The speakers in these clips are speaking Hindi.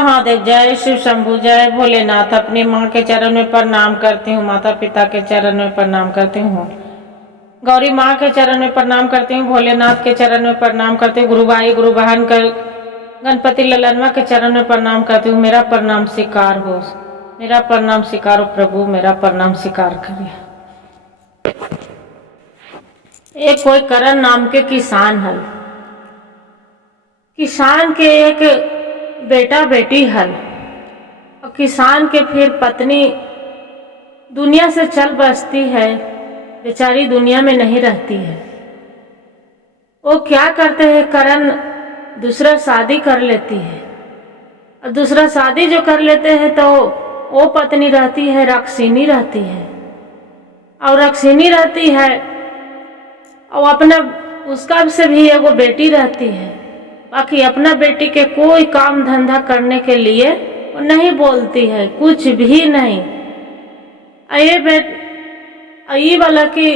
महादेव। जय शिव शंभु, जय भोलेनाथ। अपनी माँ के चरण में प्रणाम करती हूँ, माता पिता के चरण में प्रणाम करती हूँ, गौरी माँ के चरण में प्रणाम करती हूँ, भोलेनाथ के चरण में प्रणाम करती हूँ, गुरु भाई गुरु बहन कर गणपति ललनवा के चरण में प्रणाम करती हूँ। मेरा प्रणाम स्वीकार हो, मेरा प्रणाम स्वीकार हो प्रभु, मेरा प्रणाम स्वीकार करिए। एक कोई करण नाम के किसान है। किसान के एक बेटा बेटी हल और किसान के फिर पत्नी दुनिया से चल बसती है, बेचारी दुनिया में नहीं रहती है। वो क्या करते हैं, करण दूसरा शादी कर लेती है और दूसरा शादी जो कर लेते हैं तो वो पत्नी रहती है राक्षिनी रहती है और राक्षिनी रहती है और अपना उसका से भी एगो बेटी रहती है। बाकी अपना बेटी के कोई काम धंधा करने के लिए वो नहीं बोलती है, कुछ भी नहीं। ये वाला की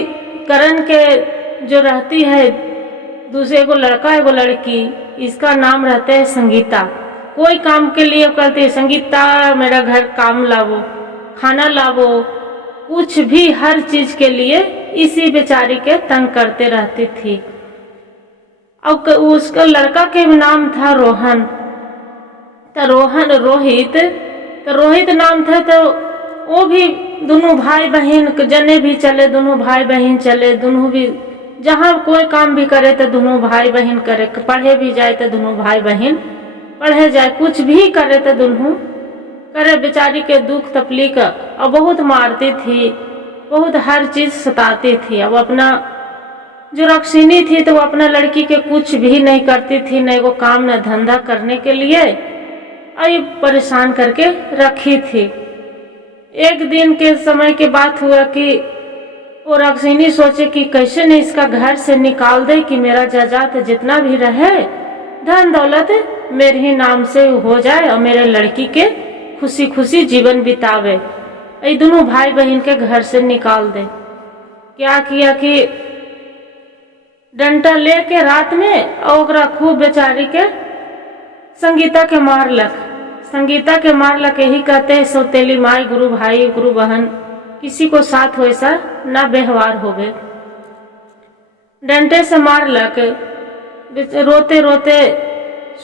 करण के जो रहती है दूसरे को लड़का एगो लड़की, इसका नाम रहता है संगीता। कोई काम के लिए कहती है संगीता मेरा घर काम लावो, खाना लावो, कुछ भी हर चीज के लिए इसी बेचारी के तंग करते रहती थी। और उसका लड़का के नाम था रोहन, तो रोहित नाम था। तो वो भी दोनों भाई बहन जने भी चले, दोनों भाई बहन चले, दोनों भी जहाँ कोई काम भी करे तो दोनों भाई बहन करे, पढ़े भी जाए तो दोनों भाई बहन पढ़े जाए, कुछ भी करे तो दोनों करे। बेचारी के दुख तकलीफ और बहुत मारती थी, बहुत हर चीज सताती थी। अब अपना जो राक्षिनी थी तो वो अपना लड़की के कुछ भी नहीं करती थी, न वो काम न धंधा करने के लिए, और ये परेशान करके रखी थी। एक दिन के समय की बात हुआ कि वो राक्षिनी सोचे कि कैसे नहीं इसका घर से निकाल दे कि मेरा जायदाद जितना भी रहे धन दौलत मेरे ही नाम से हो जाए और मेरे लड़की के खुशी खुशी जीवन बितावे। ये दोनों भाई बहन के घर से निकाल दे। क्या किया कि डंडा लेके रात में और खूब बेचारी के संगीता के मारलक। संगीता के मारलक, यही कहते हैं सौतेली माई गुरु भाई गुरु बहन किसी को साथ वैसा ना व्यवहार होवे। डंडे से मारलक, रोते रोते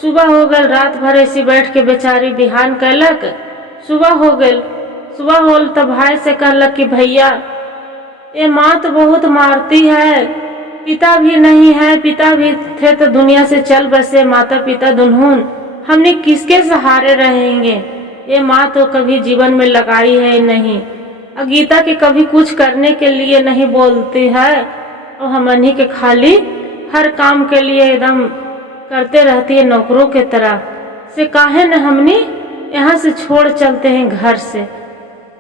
सुबह हो गल, रात भर ऐसी बैठ के बेचारी बिहान कैलक। सुबह हो गल, सुबह होल तो भाई से कहलक कि भैया ये माँ तो बहुत मारती है, पिता भी नहीं है, पिता भी थे तो दुनिया से चल बसे, माता पिता दोनों, हमने किसके सहारे रहेंगे। ये माँ तो कभी जीवन में लगाई है नहीं, और गीता के कभी कुछ करने के लिए नहीं बोलती है और हमनी के खाली हर काम के लिए एकदम करते रहती है नौकरों के तरह से। काहे न हमने यहाँ से छोड़ चलते हैं घर से।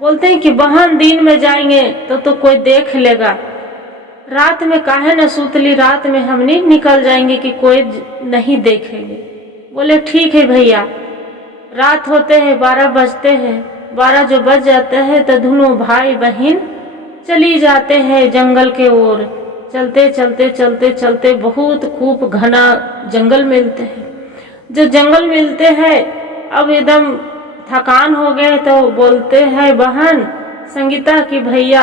बोलते हैं कि बहन दिन में जाएंगे तो कोई देख लेगा, रात में काहे न सुतली, रात में हमने निकल जाएंगे कि कोई नहीं देखेंगे। बोले ठीक है भैया। रात होते हैं 12 बजते हैं, 12 जो बज जाते हैं तो दोनों भाई बहन चली जाते हैं जंगल के ओर। चलते चलते चलते चलते बहुत खूब घना जंगल मिलते हैं। जो जंगल मिलते हैं अब एकदम थकान हो गए तो बोलते हैं बहन संगीता की भैया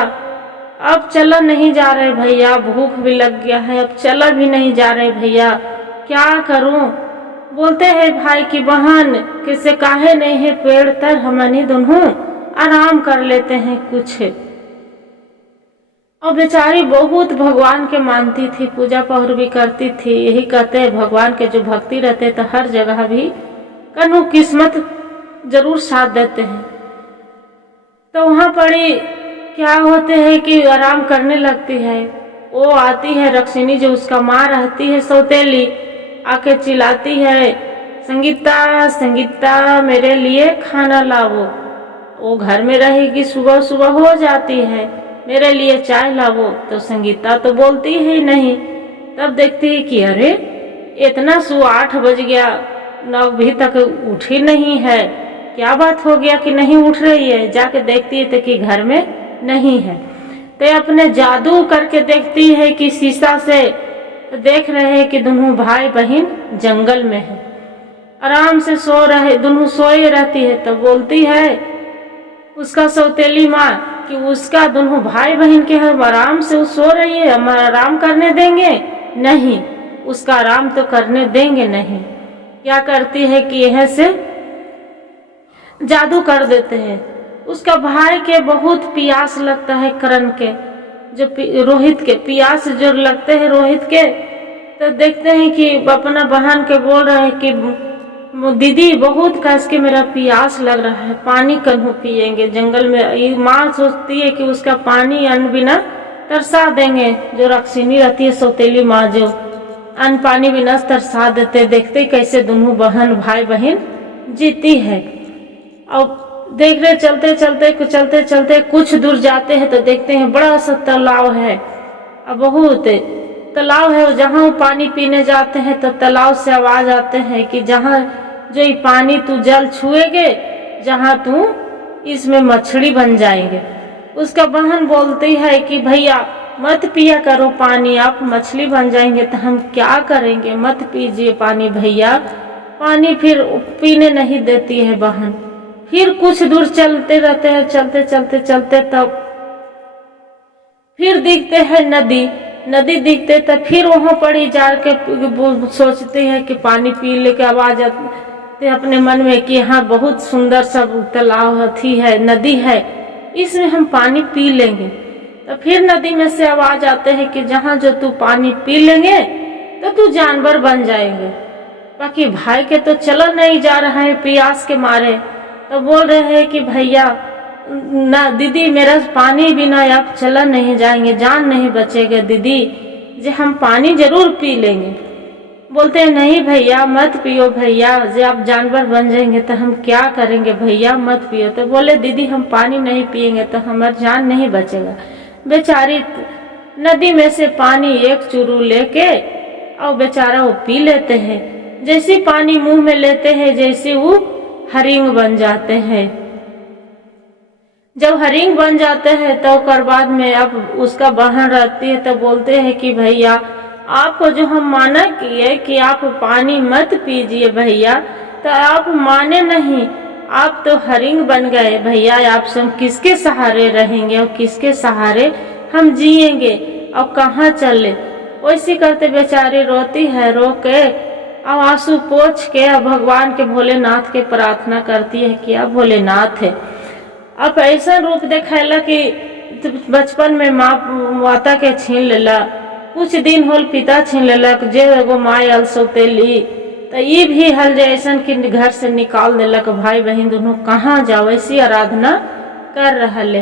अब चला नहीं जा रहे भैया, भूख भी लग गया है, अब चला भी नहीं जा रहे भैया, क्या करूं। बोलते हैं भाई की बहन किसे काहे नहीं है पेड़ तर हमनी दोनों आराम कर लेते हैं कुछ। और बेचारी बहुत भगवान के मानती थी, पूजा पहर भी करती थी। यही कहते हैं भगवान के जो भक्ति रहते तो हर जगह भी कनु किस्मत जरूर साथ देते हैं। तो वहां पड़ी क्या होते हैं कि आराम करने लगती है। वो आती है राक्षिनी जो उसका माँ रहती है सौतेली, आके चिल्लाती है संगीता संगीता मेरे लिए खाना लावो। वो घर में रहेगी, सुबह सुबह हो जाती है, मेरे लिए चाय लावो। तो संगीता तो बोलती है नहीं। तब देखती है कि अरे इतना 8 बज गया, 9 अभी तक उठी नहीं है, क्या बात हो गया कि नहीं उठ रही है। जाके देखती है तो कि घर में नहीं है। तो अपने जादू करके देखती है कि शीशा से, तो देख रहे हैं कि दोनों भाई बहन जंगल में है। आराम से सो रहे, दोनों सोए रहती है। तब बोलती है उसका सौतेली माँ कि उसका दोनों भाई बहन के हम आराम से सो रही है, हम आराम करने देंगे नहीं, उसका आराम तो करने देंगे नहीं। क्या करती है कि यह से जादू कर देते हैं। उसका भाई के बहुत प्यास लगता है, करण के जो रोहित के प्यास जो लगते हैं रोहित के, तो देखते हैं कि अपना बहन के बोल रहे हैं कि दीदी बहुत कस के मेरा प्यास लग रहा है, पानी कन्हू पिएंगे जंगल में। माँ सोचती है कि उसका पानी अन्न बिना तरसा देंगे, जो रक्षिणी रहती है सौतेली माँ, जो अन्न पानी बिना तरसा देते। देखते कैसे दोनों बहन भाई बहन जीती है। अब देख रहे चलते चलते कुछ दूर जाते हैं तो देखते हैं बड़ा सा तालाब है, अब बहुत तालाब है। जहाँ वो पानी पीने जाते हैं तो तालाब से आवाज आते हैं कि जहाँ जो ये पानी तू जल छुएगे, जहाँ तू इसमें मछली बन जाएंगे। उसका बहन बोलती है कि भैया मत पिया करो पानी, आप मछली बन जाएंगे तो हम क्या करेंगे, मत पीजिए पानी भैया। पानी फिर पीने नहीं देती है बहन। फिर कुछ दूर चलते रहते हैं, चलते तब फिर दिखते हैं नदी दिखते, तब फिर वहां पर ही जाके सोचते हैं कि पानी पी लेके आवाज आते अपने मन में कि हाँ बहुत सुंदर सब तालाब अथी है, नदी है, इसमें हम पानी पी लेंगे। तो फिर नदी में से आवाज आते हैं कि जहाँ जो तू पानी पी लेंगे तो तू जानवर बन जाएंगे। बाकी भाई के तो चला नहीं जा रहा है प्यास के मारे, तो बोल रहे हैं कि भैया ना दीदी मेरा पानी बिना आप चला नहीं जाएंगे, जान नहीं बचेगा दीदी जी, हम पानी जरूर पी लेंगे। बोलते हैं नहीं भैया मत पियो भैया, जब आप जानवर बन जाएंगे तो हम क्या करेंगे भैया, मत पियो। तो बोले दीदी हम पानी नहीं पिएंगे तो हमारी जान नहीं बचेगा। बेचारी नदी में से पानी एक चुरू लेके और बेचारा वो पी लेते हैं। जैसे पानी मुंह में लेते हैं जैसे वो हरिंग बन जाते हैं। जब हरिंग बन जाते हैं तो कर बाद में अब उसका बहन रहती है तो बोलते हैं कि भैया आपको जो हम माना किए कि आप पानी मत पीजिए भैया, तो आप माने नहीं, आप तो हरिंग बन गए भैया, आप सब किसके सहारे रहेंगे और किसके सहारे हम जिएंगे और कहाँ चले। वैसे करते बेचारी रोती है, रो के और आंसू पोंछ के भगवान के भोलेनाथ के प्रार्थना करती है कि अब भोलेनाथ है अब ऐसा रूप दिखाला कि बचपन में माता के छीन लेला, कुछ दिन होल पिता छीन लेलक, जे एगो माँ आल सौतेली तो ये भी हल जैसन कि घर से निकाल देलक। भाई बहन दोनों कहाँ जाओ, ऐसी आराधना कर रहा है।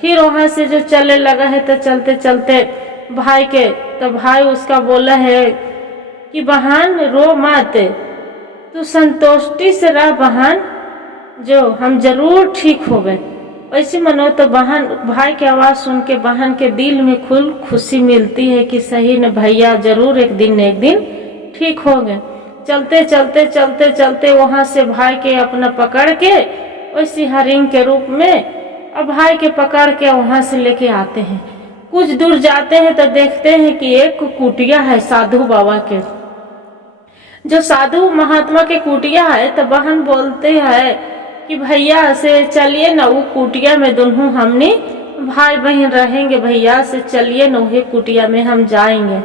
फिर वहां से जो चले लगा है तो चलते चलते भाई के, तो भाई उसका बोला है कि बहन रो मत, तू संतुष्टि से रह बहन, जो हम जरूर ठीक हो गए। ऐसे मनो तो बहन भाई की आवाज सुन के बहन के दिल में खुशी मिलती है कि सही न भैया जरूर एक दिन ठीक हो गए। चलते वहां से भाई के अपना पकड़ के वैसी हरिंग के रूप में अब भाई के पकड़ के वहां से लेके आते हैं। कुछ दूर जाते हैं तो देखते हैं कि एक कुटिया है साधु बाबा के, जो साधु महात्मा के कुटिया है। तो बहन बोलते हैं कि भैया से चलिए ना वो कुटिया में दोनों हमने भाई बहन रहेंगे, भैया से चलिए ना वही कुटिया में हम जाएंगे।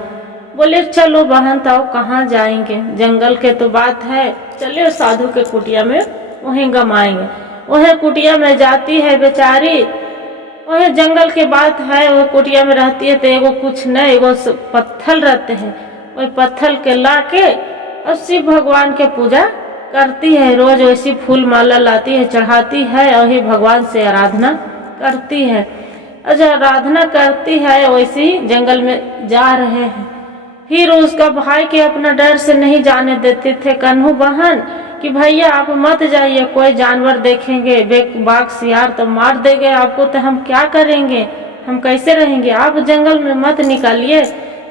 बोले चलो बहन तो कहाँ जाएंगे, जंगल के तो बात है, चलिए साधु के कुटिया में वहीं गमाएंगे। वह कुटिया में जाती है बेचारी, वह जंगल के बात है, वह कुटिया में रहती है तो एगो कुछ न एगो पत्थर रहते हैं, वही पत्थर के ला के और शिव भगवान के पूजा करती है। रोज वैसी फूल माला लाती है, चढ़ाती है और ही भगवान से आराधना करती है। और जब आराधना करती है वैसी जंगल में जा रहे हैं। फिर उसका भाई के अपना डर से नहीं जाने देते थे कन्हू बहन कि भैया आप मत जाइए, कोई जानवर देखेंगे बाघ सियार तो मार देंगे आपको, तो हम क्या करेंगे, हम कैसे रहेंगे, आप जंगल में मत निकालिए,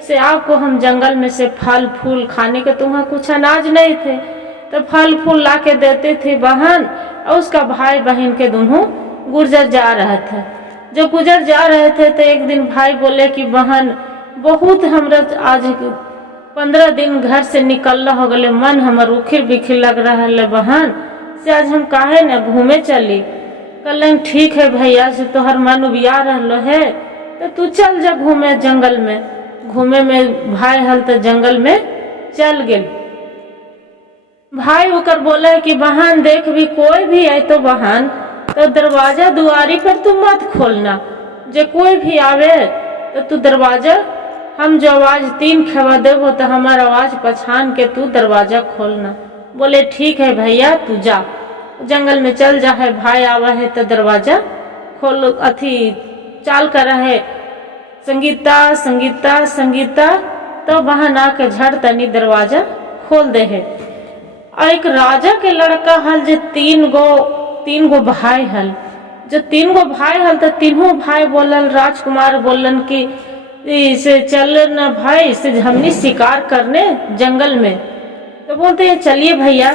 से आपको हम जंगल में से फल फूल खाने के, तुम्हारा कुछ अनाज नहीं थे तो फल फूल ला के देते थे बहन। और उसका भाई बहन के दोनों गुजर जा रहे थे। जब गुजर जा रहे थे तो एक दिन भाई बोले कि बहन बहुत हमरा आज 15 दिन घर से निकलना हो गले, मन हमर उखिर बिखिर लग रहा है बहन से आज हम काहे न घूमे चली। कहलन ठीक है भैया से तोहर मन उबिया रहलो है तो तू चल जा घूमे जंगल में। घूमे में भाई हल तो जंगल में चल गेल। भाई होकर बोला है कि बहन देख भी कोई भी है तो बहन तो दरवाजा दुआरी पर तू मत खोलना, जे कोई भी आवे तो तू दरवाजा हम जो आवाज 3 खेवा देवो तो हमार आवाज पछान के तू दरवाजा खोलना। बोले ठीक है भैया तू जा, जंगल में चल जा है। भाई आवा है तो दरवाजा खोल अथी चाल कर है संगीता संगीता संगीता, तो बहन आके झड़ तनी दरवाजा खोल दे है। और एक राजा के लड़का हल जो 3 गो भाई हल, जो 3 गो भाई हल तो तीनों भाई बोलन, राजकुमार बोलन कि इसे चल न भाई से हमनी शिकार करने जंगल में। तो बोलते हैं चलिए भैया।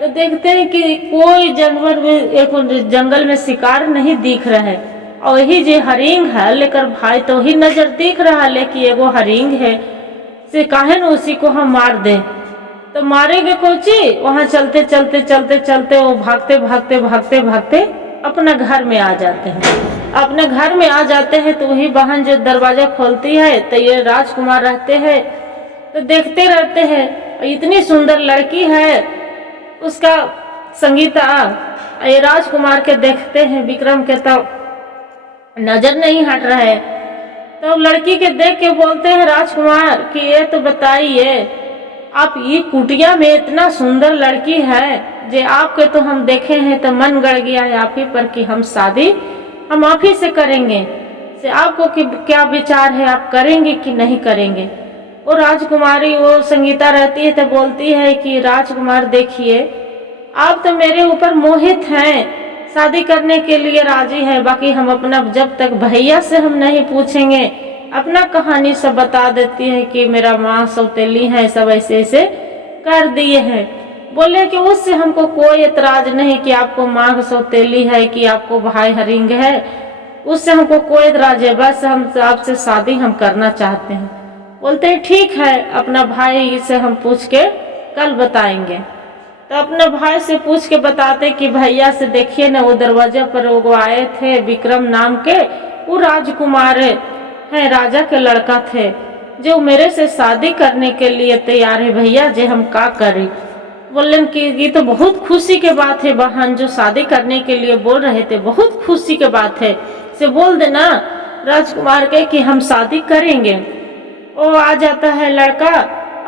तो देखते हैं कि कोई जानवर में एक जंगल में शिकार नहीं दिख रहा है, और वही जो हरिंग है लेकर भाई तो ही नजर दिख रहा है कि एगो हरिंग है से काहे न उसी को हम मार दें। तो मारेंगे कोची, वहां चलते चलते चलते चलते वो भागते भागते भागते भागते अपना घर में आ जाते हैं। अपने घर में आ जाते हैं तो वही बहन जो दरवाजा खोलती है तो ये राजकुमार रहते हैं, तो देखते रहते हैं। और इतनी सुंदर लड़की है उसका संगीता। ये राजकुमार के देखते हैं विक्रम के, तो नजर नहीं हट रहा है। तो लड़की के देख के बोलते हैं राजकुमार कि ये तो बताइए आप ये कुटिया में इतना सुंदर लड़की है जे आपके तो हम देखे हैं तो मन गड़ गया है आप ही पर कि हम शादी हम आप ही से करेंगे। से आपको क्या विचार है, आप करेंगे कि नहीं करेंगे। वो राजकुमारी वो संगीता रहती है तो बोलती है कि राजकुमार देखिए आप तो मेरे ऊपर मोहित हैं, शादी करने के लिए राजी है, बाकी हम अपना जब तक भैया से हम नहीं पूछेंगे अपना कहानी सब बता देती है कि मेरा माँ सौतेली है, सब ऐसे ऐसे कर दिए हैं। बोले कि उससे हमको कोई एतराज नहीं कि आपको माँ सौतेली है कि आपको भाई हरिंग है, उससे हमको कोई एतराज है, बस हम आपसे शादी हम करना चाहते हैं। बोलते हैं ठीक है अपना भाई से हम पूछ के कल बताएंगे। तो अपने भाई से पूछ के बताते कि भैया से देखिए ना वो दरवाजा पर वो आए थे विक्रम नाम के, वो राजकुमार है, राजा के लड़का थे जो मेरे से शादी करने के लिए तैयार है भैया जे हम का करें। बोलन कि ये तो बहुत खुशी के बात है बहन, जो शादी करने के लिए बोल रहे थे बहुत खुशी के बात है, से बोल देना राजकुमार के कि हम शादी करेंगे। वो आ जाता है लड़का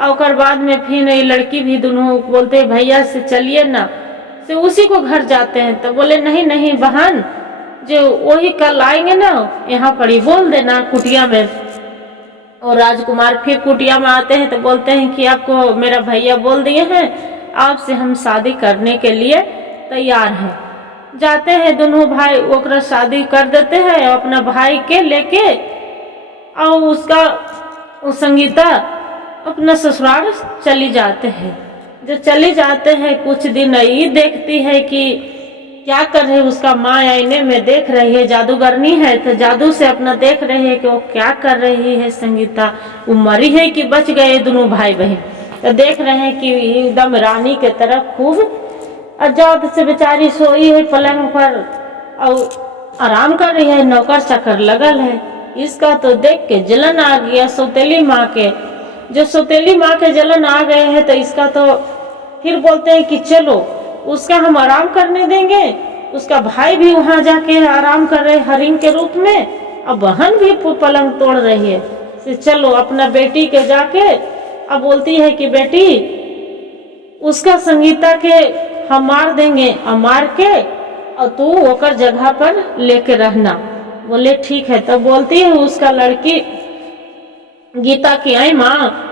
और बाद में फिर ये लड़की भी दोनों बोलते हैं भैया से चलिए ना, से उसी को घर जाते हैं। तो बोले नहीं नहीं बहन जो वही कल आएंगे ना यहाँ पर ही बोल देना कुटिया में। और राजकुमार फिर कुटिया में आते हैं तो बोलते हैं कि आपको मेरा भैया बोल दिए हैं आपसे हम शादी करने के लिए तैयार हैं। जाते हैं दोनों भाई ओकरा शादी कर देते हैं अपना भाई के लेके, और उसका उस संगीता अपना ससुराल चली जाते हैं। जो चली जाते हैं कुछ दिन ये देखती है कि क्या कर रही, उसका माँ आईने में देख रही है, जादूगरनी है तो जादू से अपना देख रही है कि वो क्या कर रही है संगीता, वो मरी है कि बच गए दोनों भाई बहन। तो देख रहे हैं कि एकदम रानी के तरफ खूब आजाद से बेचारी सोई है पलंग पर और आराम कर रही है, नौकर चाकर लगल है। इसका तो देख के जलन आ गया सौतेली माँ के, जो सौतेली माँ के जलन आ गए हैं तो इसका तो फिर बोलते हैं कि चलो उसका हम आराम करने देंगे। उसका भाई भी वहां जाके आराम कर रहे हरिंग के रूप में, और बहन भी पलंग तोड़ रही है। से चलो अपना बेटी के जाके अब बोलती है कि बेटी उसका संगीता के हम मार देंगे और मार के और तू ओकर जगह पर लेके रहना। बोले ठीक है। तब बोलती है उसका लड़की गीता की आई माँ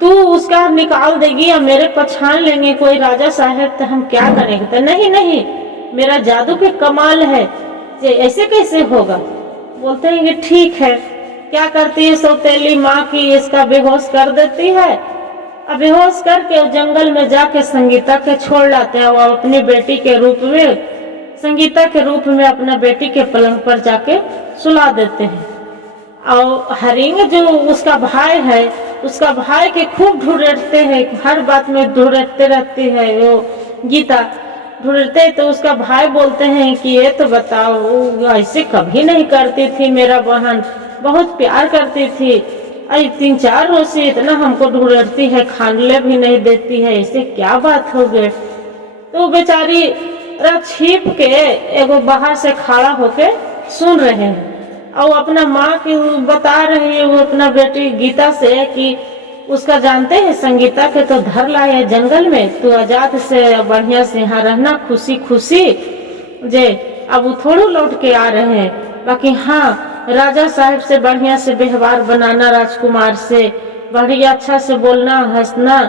तू उसका निकाल देगी या मेरे पछान लेंगे कोई राजा साहब तो हम क्या करेंगे। तो नहीं नहीं मेरा जादू के कमाल है, ऐसे कैसे होगा। बोलते हैं कि ठीक है। क्या करती है सौतेली माँ की इसका बेहोश कर देती है, अब बेहोश करके जंगल में जाके संगीता के छोड़ लाते हैं। वो अपनी बेटी के रूप में संगीता के रूप में अपना बेटी के पलंग पर जाके सुला देते हैं। और हरिंग जो उसका भाई है उसका भाई के खूब ढूंढते हैं, हर बात में ढूंढते रहती है वो गीता। ढूंढते तो उसका भाई बोलते हैं कि ये तो बताओ, ऐसे कभी नहीं करती थी, मेरा बहन बहुत प्यार करती थी, अरे 3-4 रोज से इतना हमको ढूंढती है, खाने भी नहीं देती है, ऐसे क्या बात हो गई। तो बेचारी छिप के एगो बाहर से खड़ा होके सुन रहे हैं और अपना माँ की बता रही है वो अपना बेटी गीता से कि उसका जानते हैं संगीता के तो धर लाए जंगल में, तो आजाद से बढ़िया से यहाँ रहना खुशी खुशी, जे अब वो थोड़ो लौट के आ रहे हैं। बाकी हाँ, राजा साहब से बढ़िया से व्यवहार बनाना, राजकुमार से बढ़िया अच्छा से बोलना हंसना,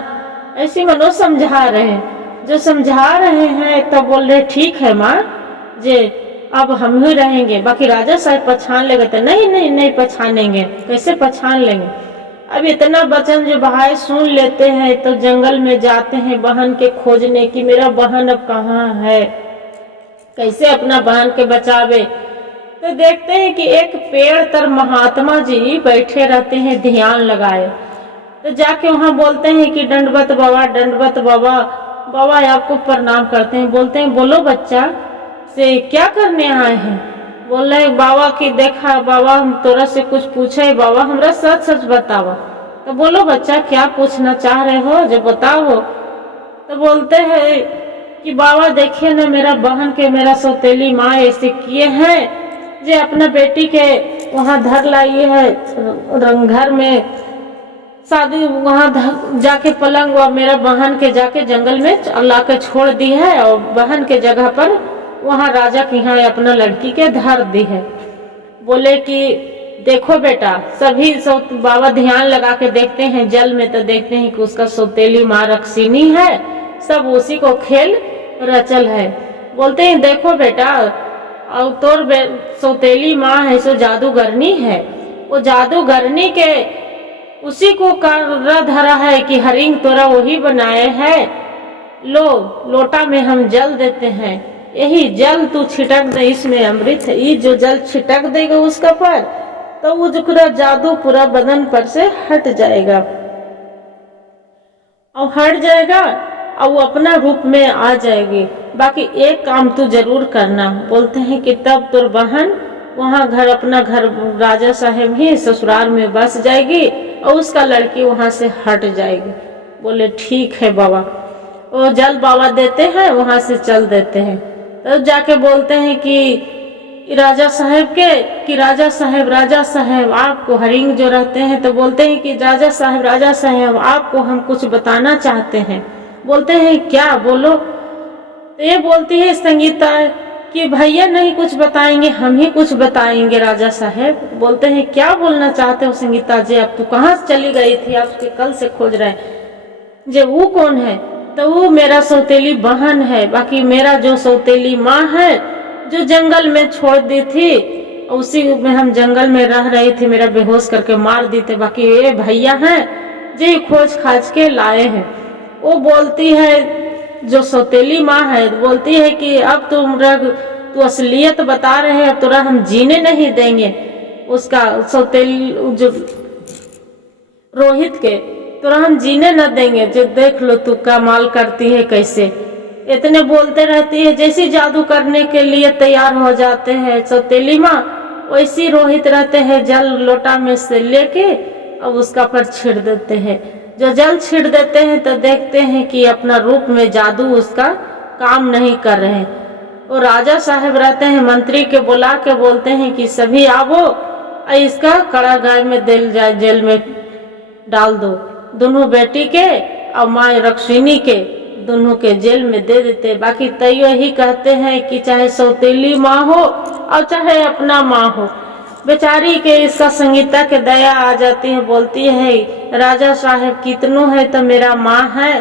ऐसी मनो समझा रहे हैं। जो समझा रहे हैं तो बोल रहे ठीक है माँ, जे अब हम ही रहेंगे। बाकी राजा साहब पहचान लेंगे, तो नहीं नहीं नहीं पहचानेंगे, कैसे पहचान लेंगे। अब इतना वचन जो भाई सुन लेते हैं तो जंगल में जाते हैं बहन के खोजने की, मेरा बहन अब कहाँ है, कैसे अपना बहन के बचावे। तो देखते हैं कि एक पेड़ तर महात्मा जी बैठे रहते हैं ध्यान लगाए। तो जाके वहाँ बोलते हैं कि दंडवत बाबा, दंडवत बाबा, बाबा आपको प्रणाम करते हैं। बोलते हैं बोलो बच्चा से क्या करने आए हैं। बोल रहे बाबा की देखा बाबा हम तोरा से कुछ पूछे बाबा, हमरा सच सच बताओ। तो बोलो बच्चा क्या पूछना चाह रहे हो, जो बताओ। तो बोलते हैं कि बाबा देखिए ना, मेरा बहन के मेरा सौतेली माँ ऐसे किए हैं, जो अपना बेटी के वहाँ धर लाई है घर में शादी, वहाँ जाके पलंग व मेरा बहन के जाके जंगल में ला के छोड़ दी है, और बहन के जगह पर वहाँ राजा के यहाँ अपना लड़की के धर दी है। बोले कि देखो बेटा, सभी बाबा ध्यान लगा के देखते हैं जल में, तो देखते हैं कि उसका सौतेली माँ रक्सिनी है, सब उसी को खेल रचल है। बोलते हैं देखो बेटा, और तोर सौतेली माँ है सो जादूगरनी है, वो जादूगरनी के उसी को कर धरा है कि हरिंग तोरा वही बनाए है, लो लोटा में हम जल देते हैं, यही जल तू छिटक दे, इसमें अमृत है, ये जो जल छिटक देगा उसका पर, तो वो जो पूरा जादू पूरा बदन पर से हट जाएगा, और हट जाएगा और वो अपना रूप में आ जाएगी। बाकी एक काम तू जरूर करना। बोलते हैं कि तब तोर बहन वहाँ घर अपना घर राजा साहेब ही ससुराल में बस जाएगी और उसका लड़की वहाँ से हट जाएगी। बोले ठीक है बाबा। वो जल बाबा देते हैं, वहाँ से चल देते हैं। तब जाके बोलते हैं कि राजा साहेब के कि राजा साहेब आपको हरिंग जो रहते हैं, तो बोलते हैं कि राजा साहेब आपको हम कुछ बताना चाहते हैं। बोलते हैं क्या, बोलो। तो ये बोलती है संगीता कि भैया नहीं कुछ बताएंगे, हम ही कुछ बताएंगे राजा साहेब। बोलते हैं क्या बोलना चाहते हो संगीता जी, अब तू कहाँ चली गई थी, आपके कल से खोज रहे हैं। जे वो कौन है, तो वो मेरा सौतेली बहन है, बाकी मेरा जो सौतेली माँ है जो जंगल में छोड़ दी थी, उसी में हम जंगल में रह रहे थे, मेरा बेहोश करके मार दी थे, बाकी ये भैया हैं जो खोज खाज के लाए हैं। वो बोलती है जो सौतेली माँ है, बोलती है कि अब तू असलियत बता रहे हैं, तुरा हम जीने नहीं देंगे। उसका सौतेली जो रोहित के तुरा हम जीने न देंगे, जो देख लो तू कमाल करती है कैसे। इतने बोलते रहती है, जैसी जादू करने के लिए तैयार हो जाते हैं सौतेली माँ, वैसी रोहित रहते हैं जल लोटा में से लेके और उसका पर छिड़ देते हैं। जो जल छिड़ देते हैं तो देखते हैं कि अपना रूप में जादू उसका काम नहीं कर रहे हैं। वो राजा साहब रहते हैं, मंत्री के बुला के बोलते हैं कि सभी आवो, इसका कारागार में जेल में डाल दो, दोनों बेटी के और माँ रक्सिनी के दोनों के जेल में दे देते। बाकी तैयो ही कहते हैं कि चाहे सौतेली माँ हो और चाहे अपना माँ हो, बेचारी के इसका संगीता के दया आ जाती है। बोलती है राजा साहब कितनों है तो मेरा माँ है,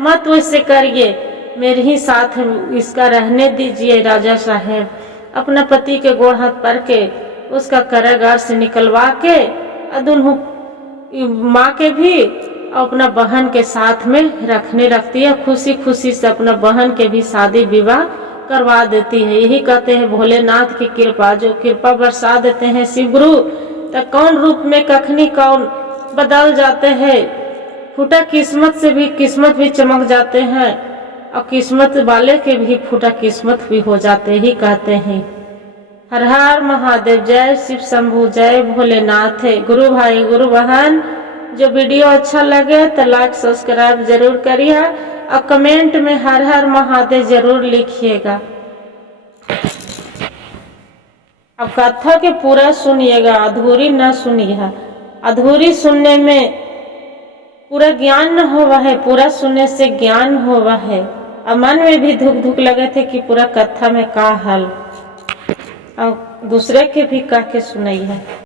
मत वैसे करिए, मेरे ही साथ इसका रहने दीजिए। राजा साहब अपना पति के गोड़ हाथ पर के उसका कारागार से निकलवा के दोनों माँ के भी अपना बहन के साथ में रखती है, खुशी खुशी से अपना बहन के भी शादी विवाह करवा देती है। यही कहते हैं भोलेनाथ की कृपा, जो कृपा बरसा देते हैं शिव गुरु, तो कौन रूप में कखनी कौन बदल जाते हैं। फूटा किस्मत से भी किस्मत भी चमक जाते हैं और किस्मत वाले के भी फूटा किस्मत भी हो जाते ही कहते हैं। हर हर महादेव, जय शिव शंभू, जय भोलेनाथ। गुरु भाई गुरु बहन, जो वीडियो अच्छा लगे तो लाइक सब्सक्राइब जरूर करिए और कमेंट में हर हर महादेव जरूर लिखिएगा। अब कथा के पूरा सुनिएगा, अधूरी न सुनिएगा। अधूरी सुनने में पूरा ज्ञान न होवा है, पूरा सुनने से ज्ञान होवा है। और मन में भी धुक धुक लगे थे कि पूरा कथा में का हल, और दूसरे के भी कह के सुनाई है।